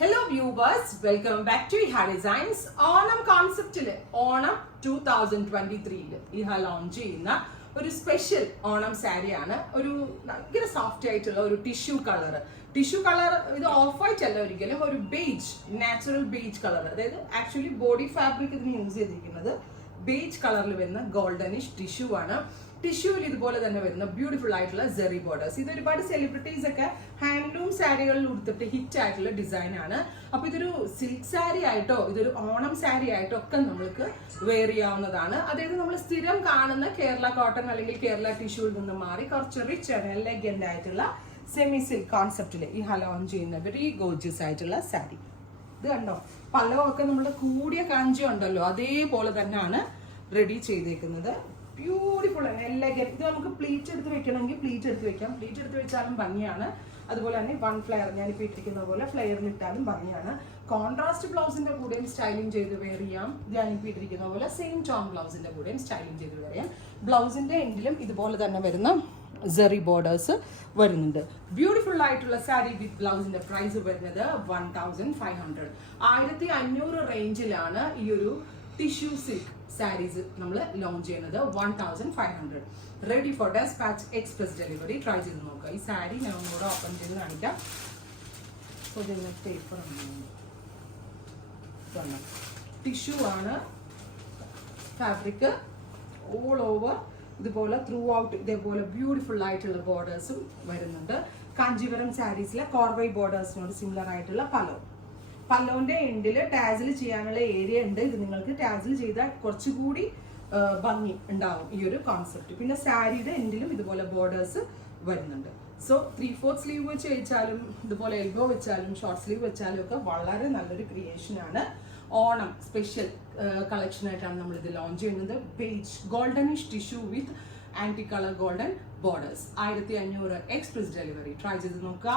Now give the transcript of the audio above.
Hello viewers, welcome back to Iha Designs. Onam കോൺസെപ്റ്റില് Onam 2023 ഇഹ launch ചെയ്യുന്ന ഒരു സ്പെഷ്യൽ ഓണം സാരിയാണ്. ഒരു ഭയങ്കര സോഫ്റ്റ് ആയിട്ടുള്ള ഒരു ടിഷ്യൂ കളർ. ഇത് ഓഫ് വൈറ്റ് അല്ല, ഒരിക്കലും ഒരു ബേജ്, നാച്ചുറൽ ബേജ് കളർ. അതായത് ആക്ച്വലി ബോഡി ഫാബ്രിക് ഇതിന് യൂസ് ചെയ്തിരിക്കുന്നത് ബേജ് കളറിൽ വരുന്ന ഗോൾഡനിഷ് ടിഷ്യൂ ആണ്. ടിഷ്യൂവിൽ ഇതുപോലെ തന്നെ വരുന്ന ബ്യൂട്ടിഫുൾ ആയിട്ടുള്ള സെറി ബോർഡേഴ്സ്. ഇത് ഒരുപാട് സെലിബ്രിറ്റീസ് ഒക്കെ ഹാൻഡ്ലൂം സാരികളിൽ ഉടുത്തിട്ട് ഹിറ്റ് ആയിട്ടുള്ള ഡിസൈൻ ആണ്. അപ്പൊ ഇതൊരു സിൽക്ക് സാരി ആയിട്ടോ ഇതൊരു ഓണം സാരി ആയിട്ടോ ഒക്കെ നമ്മൾക്ക് വെയർ ചെയ്യാവുന്നതാണ്. അതായത് നമ്മൾ സ്ഥിരം കാണുന്ന കേരള കോട്ടൺ അല്ലെങ്കിൽ കേരള ടിഷ്യൂവിൽ നിന്ന് മാറി കുറച്ച് റിച്ച് ആൻഡ് എലഗന്റ് ആയിട്ടുള്ള സെമി സിൽക്ക് കോൺസെപ്റ്റിൽ ഈ ലോഞ്ച് ചെയ്യുന്ന വെരി ഗോർജിയസ് ആയിട്ടുള്ള സാരി. ഇത് കണ്ടോ, പല്ലവൊക്കെ നമ്മൾ കൂടിയ കാഞ്ചി ഉണ്ടല്ലോ അതേപോലെ തന്നെയാണ് റെഡി ചെയ്തേക്കുന്നത്. ബ്യൂട്ടിഫുൾ ആണ്, എലഗന്റ്. ഇത് നമുക്ക് പ്ലീറ്റ് എടുത്ത് വെക്കണമെങ്കിൽ പ്ലീറ്റ് എടുത്ത് വെക്കാം, പ്ലീറ്റ് എടുത്ത് വെച്ചാലും ഭംഗിയാണ്. അതുപോലെ തന്നെ വൺ ഫ്ലെയർ, ഞാനിപ്പോൾ ഇട്ടിരിക്കുന്ന പോലെ ഫ്ലെയറിന് ഇട്ടാലും ഭംഗിയാണ്. കോൺട്രാസ്റ്റ് ബ്ലൗസിന്റെ കൂടെയും സ്റ്റൈലിംഗ് ചെയ്ത് വെയർ ചെയ്യാം. ഞാനിപ്പോൾ ഇട്ടിരിക്കുന്ന പോലെ സെയിം ടോൺ ബ്ലൗസിന്റെ കൂടെയും സ്റ്റൈലിംഗ് ചെയ്ത് വെയർ ചെയ്യാം. ബ്ലൗസിന്റെ എൻഡിലും ഇതുപോലെ തന്നെ വരുന്ന സെറി ബോർഡേഴ്സ് വരുന്നുണ്ട്. ബ്യൂട്ടിഫുൾ ആയിട്ടുള്ള സാരി വിത്ത് ബ്ലൗസിന്റെ പ്രൈസ് വരുന്നത് 1500. 1500 റേഞ്ചിലാണ് ഈ ഒരു ടിഷ്യൂ സിൽക്ക് സാരീസ് നമ്മൾ ലോഞ്ച് ചെയ്യുന്നത്. 1500 ready for despatch express delivery. Try ചെയ്ത് നോക്കുക. ഈ സാരി ഞാൻ ഒന്നുകൂടെ ഓപ്പൺ ചെയ്ത് കാണിക്കാം. സോ ഇതിന് പേപ്പർ ടിഷ്യൂ ആണ്, ഫാബ്രിക് ഓൾ ഓവർ ഇതുപോലെ ത്രൂ ഔട്ട് ഇതേപോലെ ബ്യൂട്ടിഫുൾ ആയിട്ടുള്ള ബോർഡേഴ്സും വരുന്നുണ്ട്. കാഞ്ചീപുരം സാരീസിലെ കോർവൈ ബോർഡേഴ്സിനോട് സിമിലർ ആയിട്ടുള്ള പല്ലോന്റെ എൻഡിൽ ടാസിൽ ചെയ്യാനുള്ള ഏരിയ ഉണ്ട്. ഇത് നിങ്ങൾക്ക് ടാസിൽ ചെയ്താൽ കുറച്ചുകൂടി ഭംഗി ഉണ്ടാവും ഈ ഒരു കോൺസെപ്റ്റ്. പിന്നെ സാരിയുടെ എൻഡിലും ഇതുപോലെ ബോർഡേഴ്സ് വരുന്നുണ്ട്. സോ 3/4 സ്ലീവ് വെച്ച് വെച്ചാലും ഇതുപോലെ എൽബോ വെച്ചാലും ഷോർട്ട് സ്ലീവ് വെച്ചാലും ഒക്കെ വളരെ നല്ലൊരു ക്രിയേഷൻ ആണ്. ഓണം സ്പെഷ്യൽ കളക്ഷൻ ആയിട്ടാണ് നമ്മൾ ഇത് ലോഞ്ച് ചെയ്യുന്നത്. Beige goldenish tissue with anti colour golden borders. 1500 express delivery. Try ചെയ്ത് നോക്കുക.